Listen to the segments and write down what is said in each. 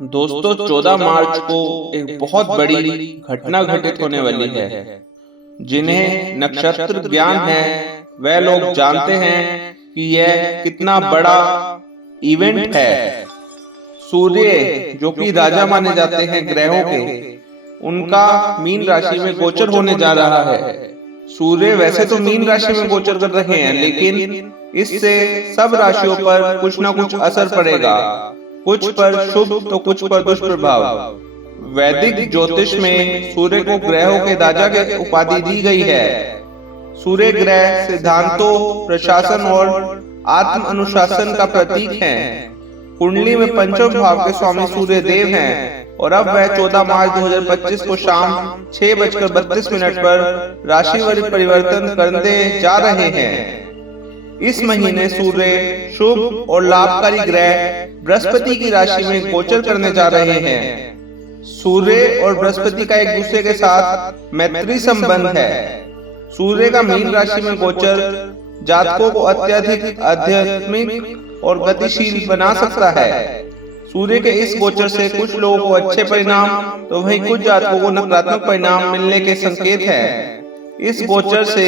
दोस्तों 14 मार्च को एक बहुत बड़ी घटना घटित होने वाली है। जिन्हें नक्षत्र ज्ञान है वह लोग जानते हैं कि यह कितना बड़ा इवेंट है। सूर्य जो कि राजा माने जाते हैं ग्रहों के, उनका मीन राशि में गोचर होने जा रहा है। सूर्य वैसे तो मीन राशि में गोचर कर रहे हैं, लेकिन इससे सब राशियों पर कुछ ना कुछ असर पड़ेगा, कुछ पर शुभ तो कुछ पर दुष्प्रभाव। वैदिक ज्योतिष में सूर्य को ग्रहों के राजा की उपाधि दी गई है। सूर्य ग्रह सिद्धांतों, प्रशासन और आत्म अनुशासन का प्रतीक है। कुंडली में पंचम भाव के स्वामी सूर्य देव हैं और अब वह 14 मार्च 2025 को शाम 6:32 पर राशिवार परिवर्तन करने जा रहे हैं। इस महीने सूर्य शुभ और लाभकारी ग्रह बृहस्पति की राशि में गोचर करने जा रहे हैं। सूर्य और बृहस्पति का एक दूसरे के साथ मैत्री संबंध है। सूर्य का मीन राशि में गोचर जातकों को अत्यधिक आध्यात्मिक और गतिशील बना सकता है। सूर्य के इस गोचर से कुछ लोगों को अच्छे परिणाम तो वहीं कुछ जातकों को नकारात्मक परिणाम मिलने के संकेत है। इस गोचर से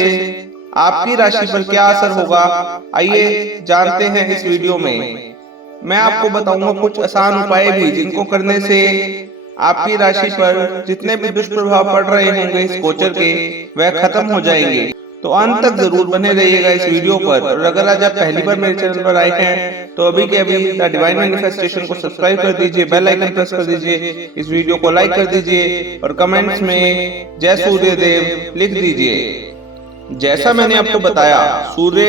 आपकी राशि पर क्या असर होगा, आइए जानते हैं इस वीडियो में। मैं आपको बताऊंगा कुछ आसान उपाय भी, जिनको करने से आपकी राशि पर जितने भी दुष्प्रभाव पड़ रहे होंगे इस गोचर के, वह खत्म हो जाएंगे। तो अंत तक जरूर बने रहिएगा इस वीडियो पर। और अगर आज आप पहली बार मेरे चैनल पर आए हैं तो अभी के अभी द डिवाइन मैनिफेस्टेशन को सब्सक्राइब कर दीजिए, बेल आइकन प्रेस कर दीजिए, इस वीडियो को लाइक कर दीजिए और कमेंट्स में जय सूर्यदेव लिख दीजिए। जैसा मैंने आपको बताया, सूर्य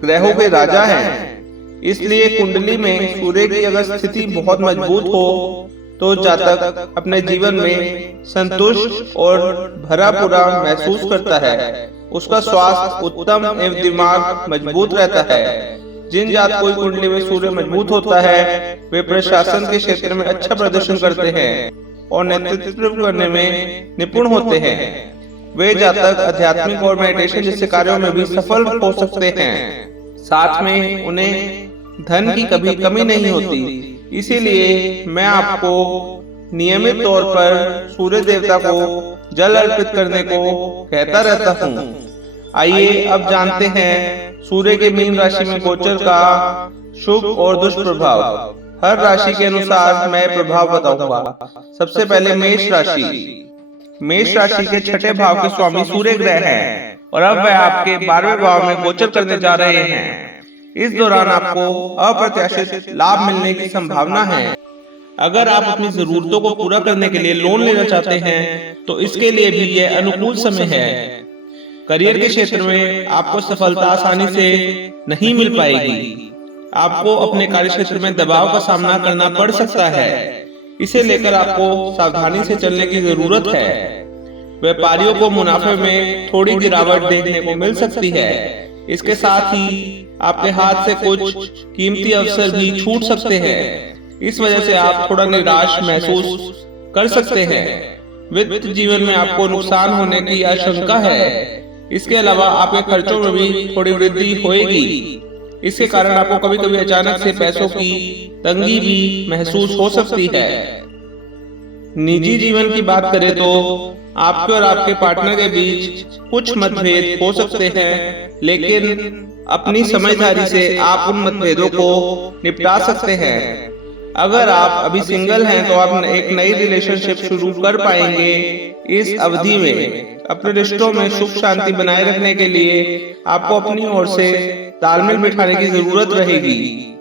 ग्रहों के राजा हैं, इसलिए कुंडली में सूर्य की अगर स्थिति बहुत मजबूत हो तो जातक अपने जीवन में संतुष्ट और भरा पूरा महसूस करता है। उसका स्वास्थ्य उत्तम एवं दिमाग मजबूत रहता है। जिन जातकों की कुंडली में सूर्य मजबूत होता है वे प्रशासन के क्षेत्र में अच्छा प्रदर्शन करते हैं और नेतृत्व करने में निपुण होते हैं। वे जातक आध्यात्मिक और मेडिटेशन जैसे कार्यों में भी सफल हो सकते हैं। साथ में उन्हें धन की कभी कमी नहीं होती। इसीलिए मैं आपको नियमित तौर पर सूर्य देवता को जल अर्पित करने को कहता रहता हूँ। आइए अब जानते हैं सूर्य के मीन राशि में गोचर का शुभ और दुष्प्रभाव। हर राशि के अनुसार मैं प्रभाव बताऊंगा। सबसे पहले मेष राशि। मेष राशि के छठे भाव के स्वामी सूर्य ग्रह हैं और अब वह आपके 12वें भाव में गोचर करने जा रहे हैं। इस दौरान आपको अप्रत्याशित लाभ मिलने की संभावना है। अगर आप अपनी जरूरतों को पूरा करने के लिए लोन लेना चाहते हैं तो इसके लिए भी यह अनुकूल समय है। करियर के क्षेत्र में आपको सफलता आसानी से नहीं मिल पाएगी। आपको अपने कार्य क्षेत्र में दबाव का सामना करना पड़ सकता है। इसे लेकर आपको सावधानी से चलने की जरूरत है। व्यापारियों को मुनाफे में थोड़ी गिरावट देखने को मिल सकती है। इसके साथ ही आपके हाथ से कुछ कीमती अवसर भी छूट सकते हैं। इस वजह से आप थोड़ा निराश महसूस कर सकते हैं। वित्त जीवन में आपको नुकसान होने की आशंका है। इसके अलावा आपके खर्चों में भी थोड़ी वृद्धि होगी। इसके कारण आपको कभी कभी अचानक से पैसों की तंगी भी महसूस हो सकती है। निजी जीवन की बात करें तो आपके और आपके पार्टनर के बीच कुछ मतभेद हो सकते हैं, लेकिन अपनी समझदारी से आप उन मतभेदों को निपटा सकते हैं। अगर आप अभी सिंगल हैं तो आप एक नई रिलेशनशिप शुरू कर पाएंगे। इस अवधि में अपने रिश्तों में सुख शांति बनाए रखने के लिए आपको अपनी ओर से तालमेल बिठाने की जरूरत रहेगी।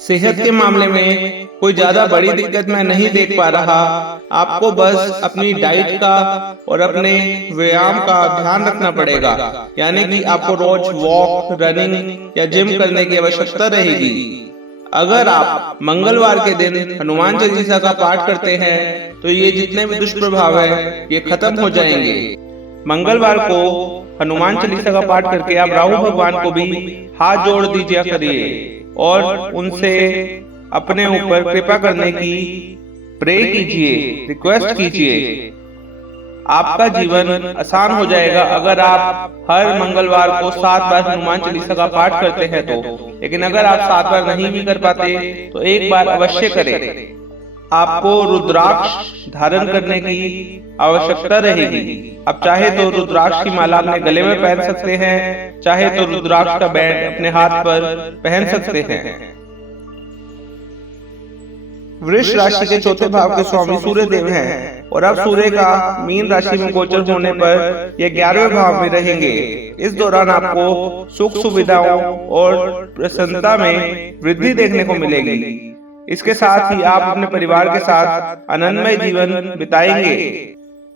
सेहत के मामले में कोई ज्यादा बड़ी दिक्कत मैं नहीं देख पा रहा। आपको बस अपनी डाइट का और अपने व्यायाम का ध्यान रखना पड़ेगा, यानी कि आपको रोज वॉक, रनिंग या जिम करने की आवश्यकता रहेगी। अगर आप मंगलवार के दिन हनुमान चालीसा का पाठ करते हैं तो ये जितने भी दुष्प्रभाव है ये खत्म हो जाएंगे। मंगलवार को हनुमान चालीसा का पाठ करके आप राहु भगवान को भी हाथ जोड़ दीजिए करिए और उनसे अपने ऊपर कृपा करने की प्रे कीजिए, रिक्वेस्ट कीजिए। आपका जीवन आसान हो जाएगा अगर आप हर मंगलवार को 7 बार हनुमान चालीसा का पाठ करते हैं तो। लेकिन अगर आप 7 बार नहीं भी कर पाते तो एक बार अवश्य करें। आपको रुद्राक्ष धारण करने की आवश्यकता रहेगी। आप चाहे तो रुद्राक्ष की माला अपने गले में पहन सकते हैं, चाहे तो रुद्राक्ष का बैंड अपने हाथ पर पहन सकते हैं। वृष राशि के चौथे भाव के स्वामी सूर्य देव हैं और अब सूर्य का मीन राशि में गोचर होने पर ये 11वें भाव में रहेंगे। इस दौरान आपको सुख सुविधाओं और प्रसन्नता में वृद्धि देखने को मिलेगी। इसके साथ ही आप अपने परिवार के साथ आनंदमय जीवन बिताएंगे।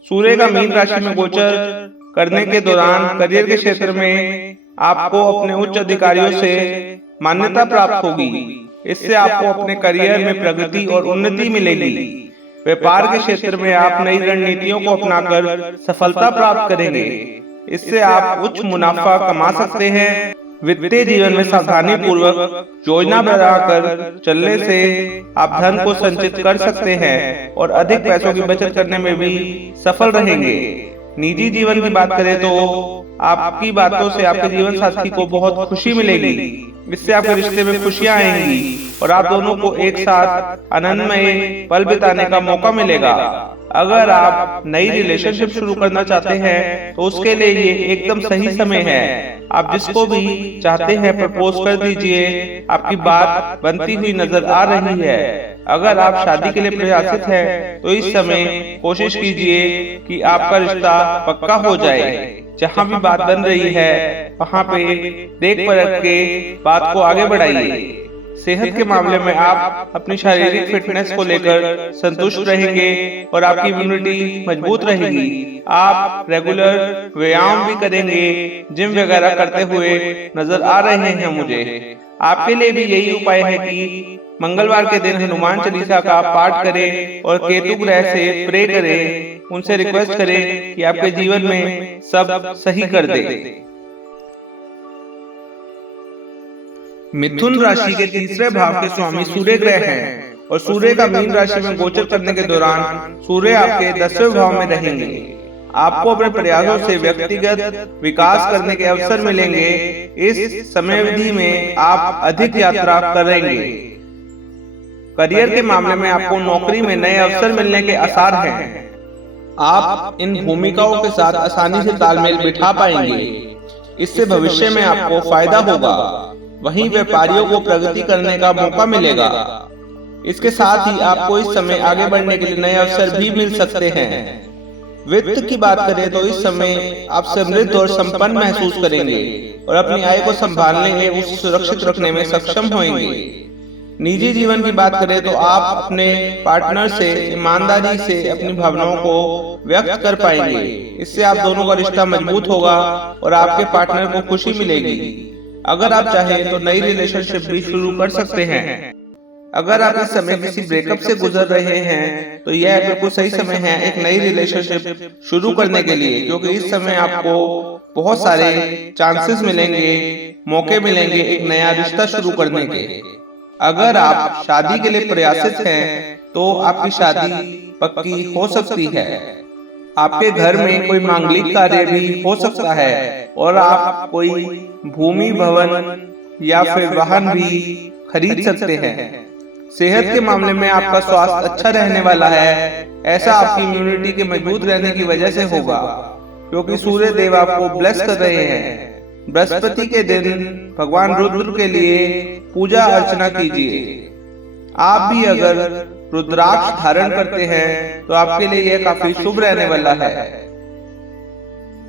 सूर्य का मीन राशि में गोचर करने के दौरान करियर के क्षेत्र में आपको अपने उच्च अधिकारियों से मान्यता प्राप्त होगी। इससे आपको अपने करियर में प्रगति और उन्नति मिलेगी। व्यापार के क्षेत्र में आप नई रणनीतियों को अपनाकर सफलता प्राप्त करेंगे। इससे आप उच्च मुनाफा कमा सकते हैं। वित्तीय जीवन में सावधानी पूर्वक योजना बनाकर चलने से आप धन को संचित कर सकते हैं और अधिक पैसों की बचत करने में भी सफल रहेंगे। निजी जीवन की बात करें तो आपकी बातों से आपके जीवन साथी को बहुत खुशी मिलेगी। इससे आपके रिश्ते में खुशियां आएंगी और आप दोनों को एक साथ आनंदमय पल बिताने का मौका मिलेगा। अगर आप नई रिलेशनशिप शुरू करना चाहते हैं तो उसके लिए ये एकदम सही समय है। आप जिसको भी चाहते हैं प्रपोज कर दीजिए, आपकी बात बनती हुई नजर आ रही है। अगर आप शादी के लिए प्रयासित हैं तो इस समय कोशिश कीजिए कि आपका रिश्ता पक्का हो जाए। जहां भी बात बन रही है वहां पे देख परख के बात को आगे बढ़ाइए। सेहत के मामले में आप अपनी शारीरिक फिटनेस को लेकर संतुष्ट रहेंगे और आपकी इम्यूनिटी मजबूत रहेगी। आप रेगुलर व्यायाम भी करेंगे, जिम वगैरह करते हुए नजर आ रहे हैं मुझे। आपके लिए भी यही उपाय है कि मंगलवार के दिन हनुमान चालीसा का पाठ करें और केतु ग्रह से प्रे करें। उनसे रिक्वेस्ट करें कि आपके जीवन में सब सही कर दे। मिथुन राशि के तीसरे भाव के स्वामी सूर्य ग्रह हैं और सूर्य का मीन राशि में गोचर करने के दौरान सूर्य आपके 10वें भाव में रहेंगे। आपको अपने प्रयासों से व्यक्तिगत विकास करने के अवसर मिलेंगे। इस समयावधि में आप अधिक यात्रा करेंगे। करियर के मामले में आपको नौकरी में नए अवसर मिलने के आसार हैं। आप इन भूमिकाओं के साथ आसानी से तालमेल बिठा पाएंगे। इससे भविष्य में आपको फायदा होगा। वहीं व्यापारियों को प्रगति करने का मौका मिलेगा। इसके साथ ही आपको इस समय आगे बढ़ने के लिए नए अवसर भी मिल सकते हैं। वित्त की बात करें तो इस समय आप समृद्ध और संपन्न महसूस करेंगे और अपनी आय को संभालने एवं उसे सुरक्षित रखने में सक्षम होंगे। निजी जीवन की बात करें तो आप अपने पार्टनर से ईमानदारी से अपनी भावनाओं को व्यक्त कर पाएंगे। इससे आप दोनों का रिश्ता मजबूत होगा और आपके पार्टनर को खुशी मिलेगी। अगर आप चाहें तो नई रिलेशनशिप भी शुरू कर सकते हैं। अगर आप इस समय किसी ब्रेकअप से गुजर रहे हैं तो यह बिल्कुल सही समय है एक नई रिलेशनशिप शुरू करने के लिए, क्योंकि इस समय आपको बहुत सारे चांसेस मिलेंगे, मौके मिलेंगे एक नया रिश्ता शुरू करने के। अगर आप शादी के लिए प्रयासित हैं तो आपकी शादी पक्की हो सकती है। आपके घर में कोई मांगलिक कार्य भी हो सकता है और आप कोई भूमि, भवन या फिर वाहन भी खरीद सकते हैं। सेहत के मामले में आपका स्वास्थ्य अच्छा रहने वाला है। ऐसा आपकी इम्यूनिटी के मजबूत रहने की वजह से होगा, क्योंकि सूर्य देव आपको ब्लेस कर रहे हैं। बृहस्पति के दिन भगवान रुद्र के लिए पूजा अर्चना कीजिए। आप भी अगर रुद्राक्ष धारण करते हैं तो आपके लिए यह काफी शुभ रहने वाला है।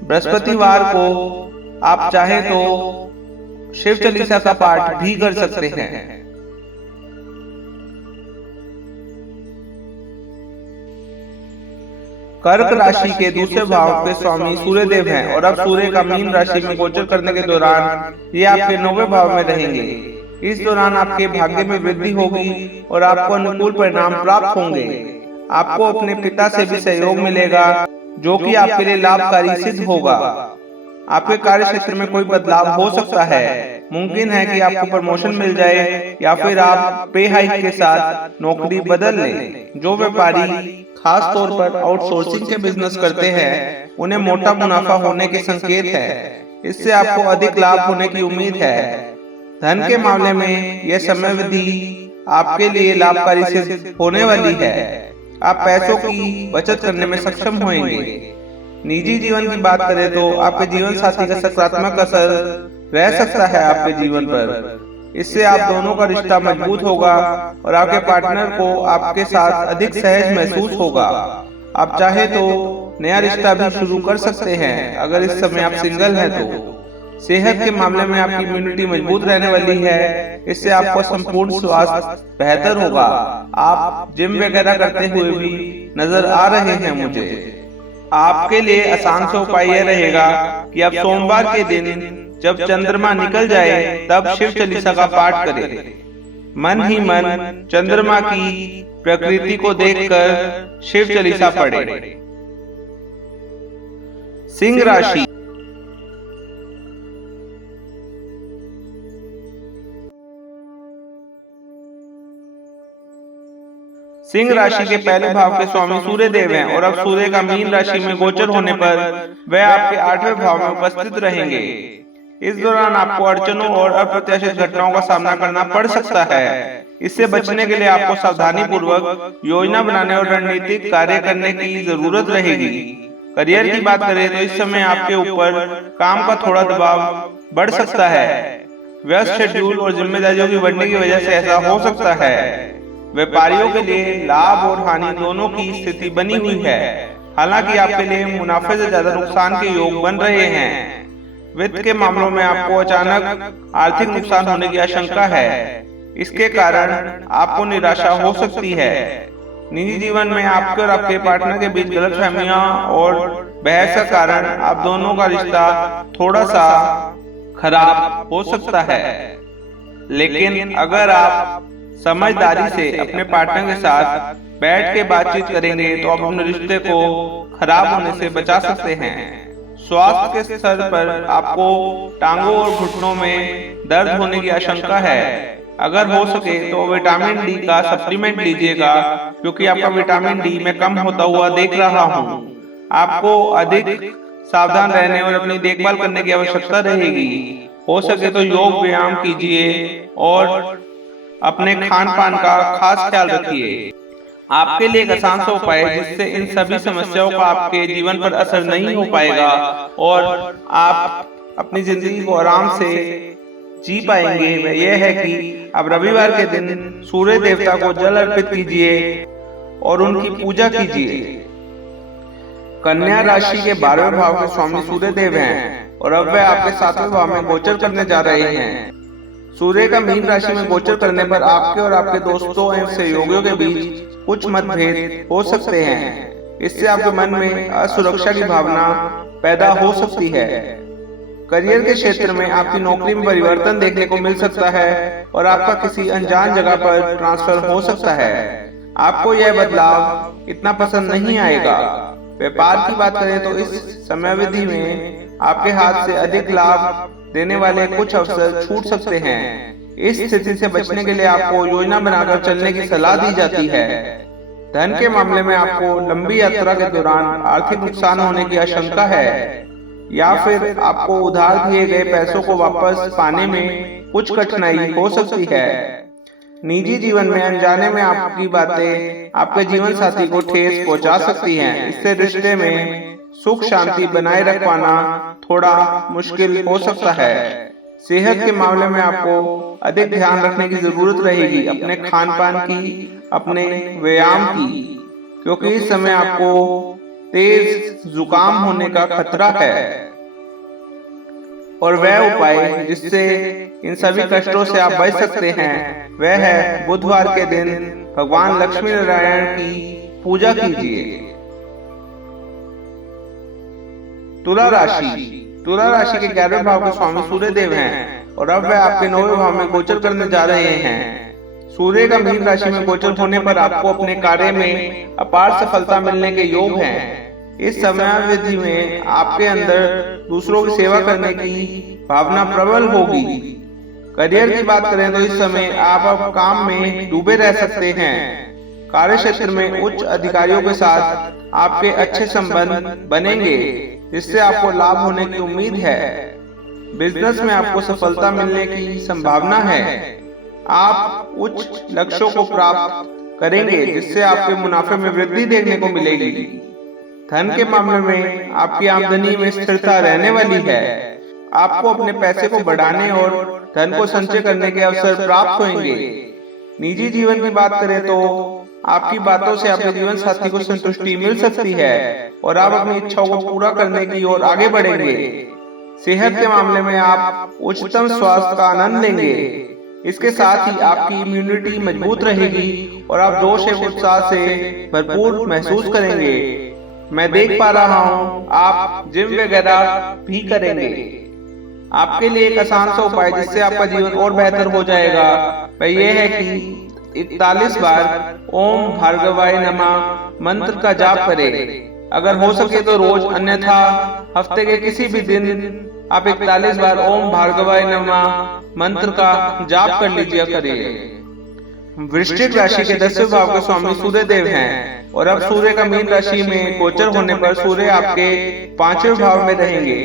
बृहस्पतिवार को आप चाहें तो शिव चालीसा का पाठ भी कर सकते हैं। कर्क राशि के दूसरे भाव के स्वामी सूर्य देव हैं और अब सूर्य का मीन राशि में गोचर करने के दौरान ये आपके 9वें भाव में रहेंगे। इस दौरान आपके भाग्य में वृद्धि होगी और आपको अनुकूल परिणाम प्राप्त होंगे। आपको अपने पिता से भी सहयोग मिलेगा जो कि आपके लिए लाभकारी सिद्ध होगा। आपके कार्य क्षेत्र में कोई बदलाव हो सकता है। मुमकिन है कि आपको प्रमोशन मिल जाए या फिर आप पे हाइक के साथ नौकरी बदल लें। जो व्यापारी खास तौर पर आउटसोर्सिंग के बिजनेस करते हैं उन्हें मोटा मुनाफा होने के संकेत है। इससे आपको अधिक लाभ होने की उम्मीद है। धन के मामले में यह समयावधि आपके लिए लाभकारी सिद्ध होने वाली है। आप पैसों की बचत करने में सक्षम होंगे। निजी जीवन की बात करें तो आपके जीवन साथी का सकारात्मक असर रह सकता है आपके जीवन पर। इससे आप दोनों का रिश्ता मजबूत होगा और आपके पार्टनर को आपके साथ अधिक सहज महसूस होगा। आप चाहे तो नया रिश्ता भी शुरू कर सकते हैं अगर इस समय आप सिंगल हैं तो। सेहत के मामले में आपकी इम्यूनिटी मजबूत रहने वाली है। इससे आपको संपूर्ण स्वास्थ्य बेहतर होगा। आप जिम वगैरह करते हुए भी नजर आ रहे हैं मुझे। आपके लिए आसान सा उपाय यह रहेगा कि आप सोमवार के दिन जब चंद्रमा निकल जाए तब शिव चालीसा का पाठ करें। मन ही मन चंद्रमा की प्रकृति को देखकर शिव चालीसा पढ़ें। सिंह राशि। सिंह राशि के पहले भाव के स्वामी सूर्य देव हैं और अब सूर्य का मीन राशि में गोचर होने पर वह आपके 8वें भाव में उपस्थित रहेंगे। इस दौरान आपको अड़चनों और अप्रत्याशित घटनाओं का सामना करना पड़ सकता है। इससे बचने के लिए आपको सावधानी पूर्वक योजना बनाने और रणनीतिक कार्य करने की जरूरत रहेगी। करियर की बात करें तो इस समय आपके ऊपर काम का थोड़ा दबाव बढ़ सकता है। व्यस्त शेड्यूल और जिम्मेदारियों की बढ़ने की वजह से ऐसा हो सकता है। व्यापारियों के लिए लाभ और हानि दोनों की स्थिति बनी हुई है। हालांकि आपके लिए मुनाफे से ज्यादा नुकसान के योग बन रहे हैं। वित्त के मामलों में आपको अचानक आर्थिक नुकसान होने की आशंका है। इसके कारण आपको निराशा हो सकती है। निजी जीवन में आपके और आपके पार्टनर के बीच गलतफहमियां और बहस का कारण आप दोनों का रिश्ता थोड़ा सा खराब हो सकता है। लेकिन अगर आप समझदारी से अपने पार्टनर के साथ बैठ के बातचीत करेंगे तो आप अपने रिश्ते को खराब होने से बचा सकते हैं। स्वास्थ्य के स्तर पर आपको टांगों और घुटनों में दर्द होने की आशंका है। अगर हो सके तो विटामिन डी का सप्लीमेंट लीजिएगा, क्योंकि आपका विटामिन डी में कम होता हुआ देख रहा हूँ। आपको अधिक सावधान रहने और अपनी देखभाल करने की आवश्यकता रहेगी। हो सके तो योग व्यायाम कीजिए और अपने खान पान का खास ख्याल रखिए। आपके लिए एक आसान सा उपाय जिससे इन सभी समस्याओं का आपके जीवन पर असर नहीं हो पाएगा और आप अपनी जिंदगी को आराम से जी पाएंगे, वह यह है कि आप रविवार के दिन सूर्य देवता को जल अर्पित कीजिए और उनकी पूजा कीजिए। कन्या राशि के 12वें भाव के स्वामी सूर्य देव हैं और अब वह आपके 7वें भाव में गोचर करने जा रहे हैं। सूर्य का मीन राशि में गोचर करने पर आपके और आपके दोस्तों एवं सहयोगियों के बीच कुछ मतभेद हो सकते हैं। इससे आपके मन में असुरक्षा की भावना पैदा हो सकती है। करियर के क्षेत्र में आपकी नौकरी में परिवर्तन देखने को मिल सकता है और आपका किसी अनजान जगह पर ट्रांसफर हो सकता है। आपको यह बदलाव इतना पसंद नहीं आएगा। व्यापार की बात करें तो इस समयावधि में आपके हाथ से अधिक लाभ देने वाले कुछ अवसर छूट सकते हैं। इस स्थिति से बचने के लिए आपको योजना बनाकर चलने की सलाह दी जाती है। धन के मामले में आपको लंबी यात्रा के दौरान आर्थिक नुकसान होने की आशंका है या फिर आपको उधार दिए गए पैसों को वापस पाने में कुछ कठिनाई हो सकती है। निजी जीवन में अनजाने में आपकी बातें आपके जीवन साथी को ठेस पहुंचा सकती हैं। इससे रिश्ते में सुख शांति बनाए रख पाना थोड़ा मुश्किल हो सकता है। सेहत के मामले में आपको अधिक ध्यान रखने की जरूरत रहेगी, अपने खान पान की, अपने व्यायाम की, क्योंकि इस समय आपको तेज जुकाम होने का खतरा है। और वह उपाय जिससे इन सभी कष्टों से आप बच सकते हैं वह है बुधवार के दिन भगवान लक्ष्मी नारायण की पूजा कीजिए। तुला राशि के 11वें भाव के स्वामी सूर्य देव हैं और अब वह आपके 9वें भाव में गोचर करने जा रहे हैं। सूर्य का मीन राशि में गोचर होने पर आपको अपने कार्य में अपार सफलता मिलने के योग हैं। इस समयावधि में आपके अंदर दूसरों की सेवा करने की भावना प्रबल होगी। करियर की बात करें तो इस समय आप अब काम में डूबे रह सकते हैं। कार्य क्षेत्र में उच्च अधिकारियों के साथ आपके अच्छे संबंध बनेंगे, जिससे आपको लाभ होने की उम्मीद है। बिजनेस में आपको सफलता मिलने की संभावना है। आप उच्च लक्ष्यों को प्राप्त करेंगे जिससे आपके मुनाफे में वृद्धि देखने को मिलेगी। धन के मामले में आपकी आमदनी में स्थिरता रहने वाली है। आपको अपने पैसे को बढ़ाने और धन को संचय करने के अवसर प्राप्त होंगे। निजी जीवन की बात करें तो आपकी बातों से आपके जीवन साथी को संतुष्टि मिल सकती है और आप अपनी इच्छाओं को पूरा करने की ओर आगे बढ़ेंगे। सेहत के मामले में आप उच्चतम स्वास्थ्य का आनंद लेंगे। इसके साथ ही आपकी इम्यूनिटी मजबूत रहेगी और आप जोश एवं उत्साह से भरपूर महसूस करेंगे। मैं देख पा रहा हूँ आप जिम वगैरह भी करेंगे। आपके लिए एक आसान सा उपाय जिससे आपका जीवन और बेहतर हो जाएगा वह यह है कि 41 बार ओम भार्गवाय नमः मंत्र का जाप करें। अगर हो सके तो रोज, अन्यथा हफ्ते के किसी भी दिन आप 41 बार ओम भार्गवाय नमः मंत्र का जाप कर लीजिए करिए। वृश्चिक राशि के 10वें भाव के स्वामी सूर्य देव हैं और अब सूर्य का मीन राशि में गोचर होने पर सूर्य आपके 5वें भाव में रहेंगे।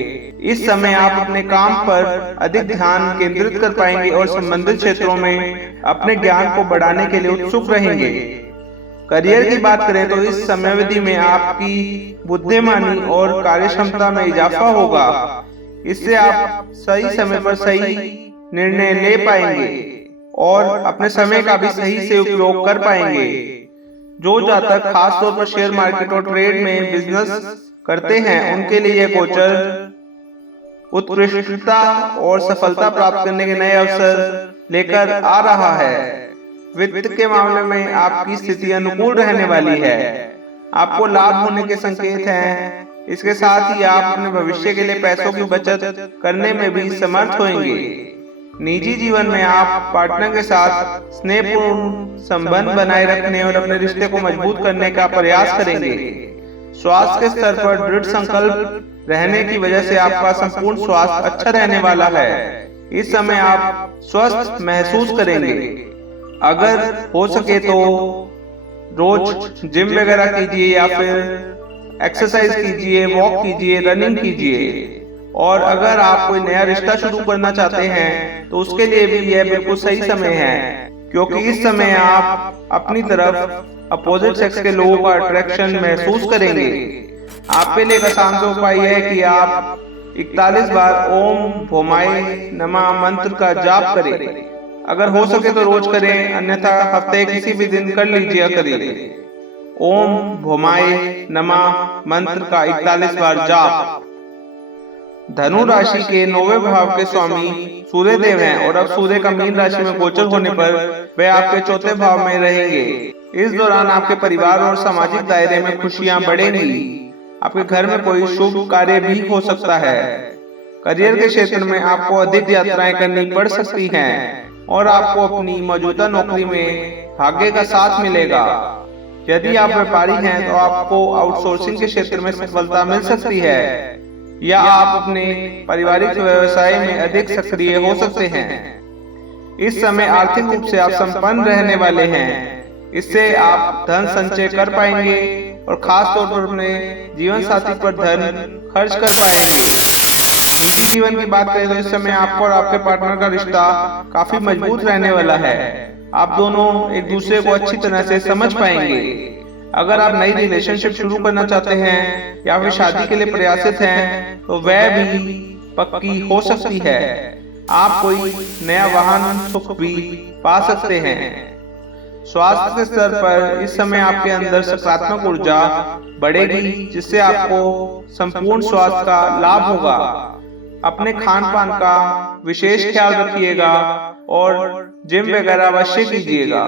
इस समय आप अपने काम पर अधिक ध्यान केंद्रित कर पाएंगे और संबंधित क्षेत्रों में अपने ज्ञान को बढ़ाने के लिए उत्सुक रहेंगे। करियर की बात करें तो इस समयावधि में आपकी बुद्धिमानी और कार्यक्षमता में इजाफा होगा। इससे आप सही समय पर सही निर्णय ले पाएंगे और अपने समय का भी सही से उपयोग कर पाएंगे। जो जातक खास तौर पर शेयर मार्केट और ट्रेड में बिजनेस करते हैं उनके लिए यह गोचर उत्कृष्टता और सफलता प्राप्त करने के नए अवसर लेकर आ रहा है। वित्त के मामले में आपकी स्थिति अनुकूल रहने वाली है। आपको लाभ होने के संकेत हैं। इसके साथ ही आप अपने भविष्य के लिए पैसों की बचत करने में भी समर्थ होंगे। निजी जीवन में आप पार्टनर के साथ स्नेहपूर्ण संबंध बनाए रखने और अपने रिश्ते को मजबूत करने का प्रयास करेंगे। स्वास्थ्य के स्तर पर दृढ़ संकल्प रहने की वजह से आपका संपूर्ण स्वास्थ्य अच्छा रहने वाला है। इस समय आप स्वस्थ महसूस करेंगे। अगर हो सके तो रोज जिम वगैरह कीजिए या फिर एक्सरसाइज कीजिए, वॉक कीजिए, रनिंग कीजिए। और अगर आप कोई नया रिश्ता शुरू करना चाहते हैं तो उसके लिए भी यह बिल्कुल सही समय है, क्योंकि इस समय आप अपनी तरफ अपोजिट सेक्स के लोगों का अट्रैक्शन महसूस करेंगे। आपके लिए आसान सा उपाय यह है कि आप 41 बार ओम भोमाय नमः मंत्र का जाप करें। अगर हो सके तो रोज करें, अन्यथा हफ्ते किसी भी दिन कर लीजिए करिए। ओम भोमाय नमः मंत्र का 41 बार जाप। धनु राशि के 9वें भाव के स्वामी सूर्य देव हैं और अब सूर्य का मीन राशि में गोचर होने पर वे आपके 4थे भाव में रहेंगे। इस दौरान आपके परिवार और सामाजिक दायरे में खुशियां बढ़ेंगी। आपके घर में कोई शुभ कार्य भी हो सकता है। करियर के क्षेत्र में आपको अधिक यात्राएं करनी पड़ सकती हैं और आपको अपनी मौजूदा नौकरी में भाग्य का साथ मिलेगा। यदि आप व्यापारी हैं तो आपको आउटसोर्सिंग के क्षेत्र में सफलता मिल सकती है या आप अपने पारिवारिक व्यवसाय में अधिक सक्रिय हो सकते हैं। इस समय आर्थिक रूप से आप संपन्न रहने वाले हैं। इससे आप धन संचय कर पाएंगे और खास तौर पर अपने जीवन साथी पर धन खर्च कर पाएंगे। निजी जीवन की बात करें तो इस समय आपको और आपके पार्टनर का रिश्ता काफी मजबूत रहने वाला है। आप दोनों एक दूसरे को अच्छी तरह से समझ पाएंगे। अगर आप नई रिलेशनशिप शुरू करना चाहते हैं या फिर शादी के लिए प्रयासित हैं तो वह भी पक्की हो सकती है। आप कोई नया वाहन सुख भी पा सकते हैं। स्वास्थ्य के स्तर पर इस समय आपके अंदर सकारात्मक ऊर्जा बढ़ेगी जिससे आपको संपूर्ण स्वास्थ्य का लाभ होगा। अपने खान पान का विशेष ख्याल रखिएगा और जिम वगैरह अवश्य कीजिएगा।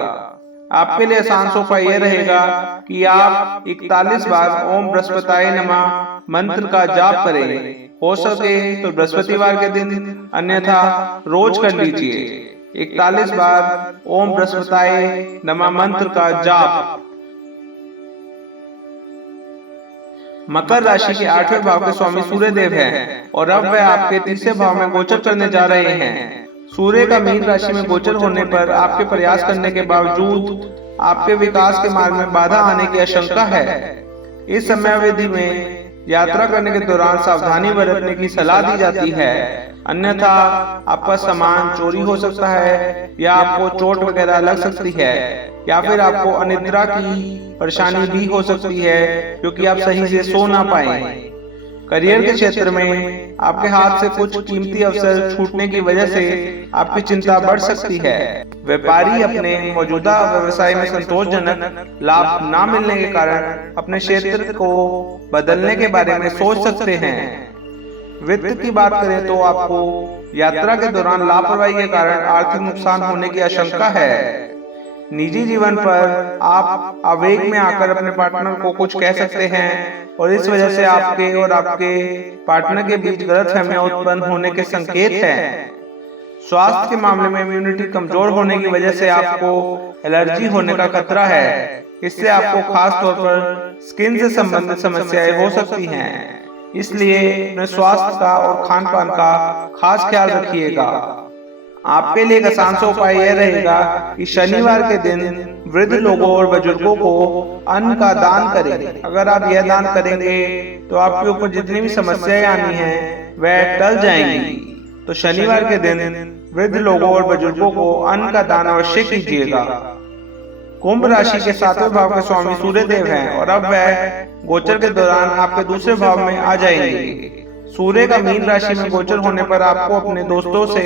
आपके लिए आसान सा उपाय यह रहेगा कि आप 41 बार ओम बृहस्पताय नमः मंत्र का जाप करें। हो सके तो बृहस्पतिवार के दिन, अन्यथा रोज कर लीजिए 41 बार ओम बृहस्पताय नमः मंत्र का जाप। मकर राशि के 8वें भाव के स्वामी सूर्य देव हैं और अब वह आपके 3रे भाव में गोचर करने जा रहे हैं। सूर्य का मीन राशि में गोचर होने पर आपके प्रयास करने के बावजूद आपके विकास के मार्ग में बाधा आने की आशंका है। इस समयावधि में यात्रा करने के दौरान सावधानी बरतने की सलाह दी जाती है, अन्यथा आपका सामान चोरी हो सकता है या आपको चोट वगैरह लग सकती है, या फिर आपको अनिद्रा की परेशानी भी हो सकती है क्योंकि आप सही से सो ना पाए। करियर के क्षेत्र में आपके हाथ से कुछ कीमती अवसर छूटने की वजह से आपकी चिंता बढ़ सकती है। व्यापारी अपने मौजूदा व्यवसाय में संतोषजनक लाभ ना मिलने के कारण अपने क्षेत्र को बदलने के बारे में सोच सकते हैं। वित्त की बात करें तो आपको यात्रा के दौरान लापरवाही के कारण आर्थिक नुकसान होने की आशंका है। निजी जीवन पर आप आवेग में आकर अपने पार्टनर को कुछ कह सकते हैं और इस वजह से आपके और आपके पार्टनर के बीच गलतफहमियां उत्पन्न होने के संकेत हैं। स्वास्थ्य के मामले में इम्यूनिटी कमजोर होने की वजह से आपको एलर्जी होने का खतरा है। इससे आपको खास तौर पर स्किन से संबंधित समस्याएं हो सकती हैं। इसलिए अपने स्वास्थ्य का और खान पान का खास ख्याल रखिएगा। आपके लिए एक आसान सा उपाय यह रहेगा कि शनिवार के दिन वृद्ध लोगों और बुजुर्गों को अन्न का दान करें। अगर आप यह दान करेंगे तो आपके ऊपर जितनी भी समस्याएं आनी हैं वह टल जाएंगी। तो शनिवार के दिन वृद्ध लोगों और बुजुर्गों को अन्न का दान अवश्य कीजिएगा। कुंभ राशि के 7वें भाव के स्वामी सूर्य देव हैं और अब वह गोचर के दौरान आपके दूसरे भाव में आ जाएंगे। सूर्य का मीन राशि में गोचर होने पर आपको अपने दोस्तों से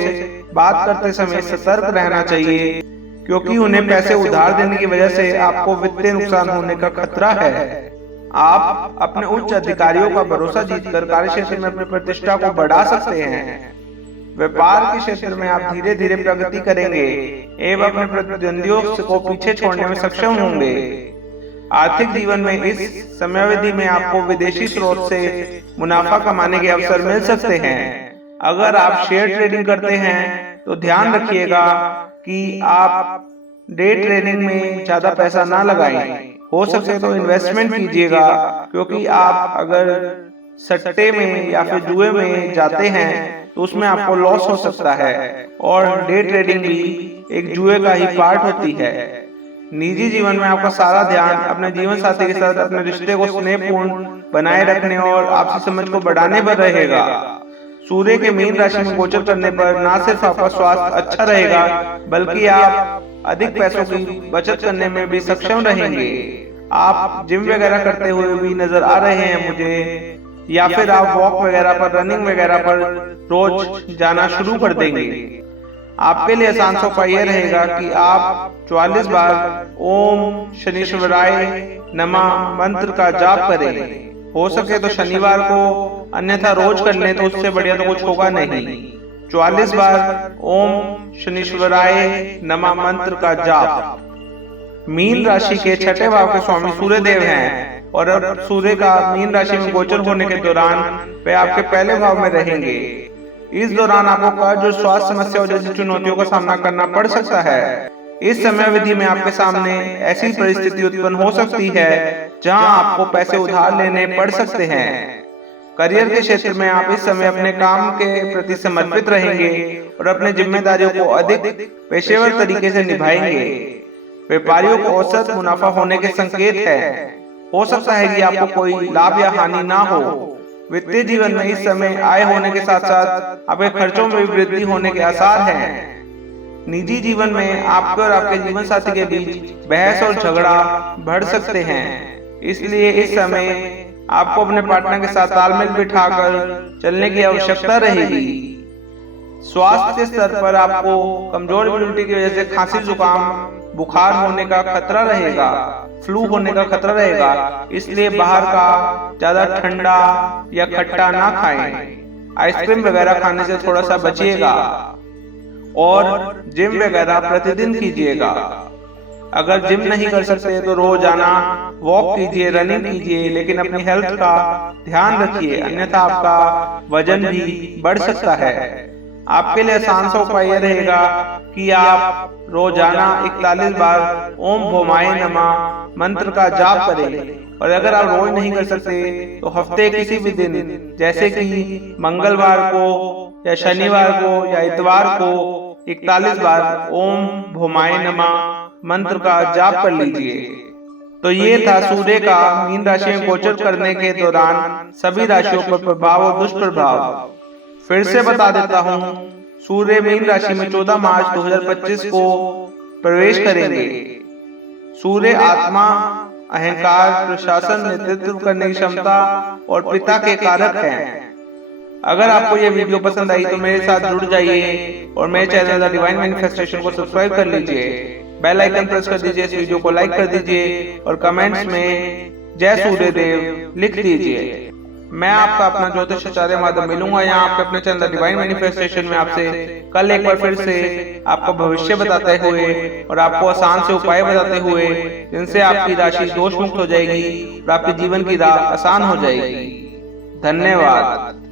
बात करते समय सतर्क रहना चाहिए, क्योंकि उन्हें पैसे उधार देने की वजह से आपको वित्तीय नुकसान होने का खतरा है। आप अपने उच्च अधिकारियों का भरोसा जीतकर कार्यक्षेत्र में अपनी प्रतिष्ठा को बढ़ा सकते हैं। व्यापार के क्षेत्र में आप धीरे धीरे प्रगति करेंगे एवं अपने प्रतिद्वंदियों को पीछे छोड़ने में सक्षम होंगे। आर्थिक जीवन में इस समयावधि में आपको विदेशी स्रोत से मुनाफा कमाने के अवसर मिल सकते हैं। अगर आप शेयर ट्रेडिंग करते हैं तो ध्यान रखिएगा कि आप डे ट्रेडिंग में ज्यादा पैसा ना लगाएं। हो सके तो इन्वेस्टमेंट कीजिएगा, क्योंकि आप अगर सट्टे में या फिर जुए में जाते हैं तो उसमें आपको लॉस हो सकता है और डे ट्रेडिंग भी एक जुए का ही पार्ट होती है। निजी जीवन में आपका सारा ध्यान अपने जीवन साथी के साथ अपने रिश्ते को स्नेहपूर्ण बनाए रखने और आपसी समझ को बढ़ाने पर रहेगा। सूर्य के मीन राशि में गोचर करने पर न सिर्फ आपका स्वास्थ्य अच्छा रहेगा, बल्कि आप अधिक पैसों की बचत करने में भी सक्षम रहेंगे। आप जिम वगैरह करते हुए भी नजर आ रहे हैं मुझे, या फिर आप वॉक वगैरह पर, रनिंग वगैरह पर रोज जाना शुरू कर देंगे। आपके लिए आसान सा उपाय यह रहेगा कि आप 44 बार ओम शनिश्चराय नमः मंत्र का जाप करें। हो सके तो शनिवार को, अन्यथा रोज कर लें तो उससे बढ़िया तो कुछ होगा नहीं। 44 बार ओम शनिश्चराय नमः मंत्र का जाप। मीन राशि के 6ठे भाव के स्वामी सूर्य देव हैं और अब सूर्य का मीन राशि में गोचर होने के दौरान वे आपके पहले भाव में रहेंगे। इस दौरान आपको कर्ज और स्वास्थ्य समस्याओं जैसी चुनौतियों का सामना करना पड़ सकता है। इस समयावधि में आपके सामने ऐसी परिस्थिति उत्पन्न हो सकती है जहां आपको पैसे उधार लेने पड़ सकते हैं। करियर के क्षेत्र में आप इस समय अपने काम के प्रति समर्पित रहेंगे और अपने जिम्मेदारियों को अधिक पेशेवर तरीके से निभाएंगे। व्यापारियों को औसत मुनाफा होने के संकेत है। हो सकता है कि आपको कोई लाभ या हानि ना हो। वित्तीय जीवन में इस समय आय होने के साथ साथ आपके खर्चों में भी वृद्धि होने के आसार हैं। निजी जीवन में आपके और आपके जीवन साथी के बीच बहस और झगड़ा बढ़ सकते हैं, इसलिए इस समय आपको अपने पार्टनर के साथ तालमेल बिठाकर चलने की आवश्यकता रहेगी। स्वास्थ्य के स्तर पर आपको कमजोर इम्यूनिटी की वजह से खांसी, जुकाम, बुखार होने का खतरा रहेगा, फ्लू होने का खतरा रहेगा। इसलिए बाहर का ज्यादा ठंडा या खट्टा ना खाएं। आइसक्रीम वगैरह खाने से थोड़ा सा बचिएगा और जिम वगैरह प्रतिदिन कीजिएगा। अगर जिम नहीं कर सकते तो रोजाना वॉक कीजिए, रनिंग कीजिए, लेकिन अपनी हेल्थ का ध्यान रखिए, अन्यथा आपका वजन भी बढ़ सकता है। आपके लिए आसान सा उपाय यह रहेगा कि आप रोजाना 41 बार ओम भौमाय नमः मंत्र का जाप करें। और अगर आप रोज नहीं कर सकते तो हफ्ते किसी भी दिन, जैसे कि मंगलवार को या शनिवार को या इतवार को 41 बार ओम भौमाय नमः मंत्र का जाप कर लीजिए। तो ये था सूर्य का मीन राशि में गोचर करने के दौरान सभी राशियों पर प्रभाव और दुष्प्रभाव। फिर से बता देता हूँ, सूर्य मीन राशि में 14 मार्च 2025 को प्रवेश करेंगे। सूर्य आत्मा, अहंकार, प्रशासन, नेतृत्व करने की क्षमता और पिता के कारक हैं। अगर आपको यह वीडियो पसंद आई तो मेरे साथ जुड़ जाइए और मेरे चैनल द डिवाइन मैनिफेस्टेशन को सब्सक्राइब कर लीजिए। बेल आइकन प्रेस कर दीजिए, इस वीडियो को लाइक कर दीजिए और कमेंट्स में जय सूर्यदेव लिख दीजिए। मैं आपका अपना ज्योतिष आचार्य माधव मिलूंगा यहाँ आपके अपने चैनल डिवाइन मैनिफेस्टेशन में आपसे कल एक बार फिर से आपका भविष्य बताते हुए और आपको आसान से उपाय बताते हुए जिनसे आपकी राशि दोष मुक्त हो जाएगी और आपके जीवन की राह आसान हो जाएगी। धन्यवाद।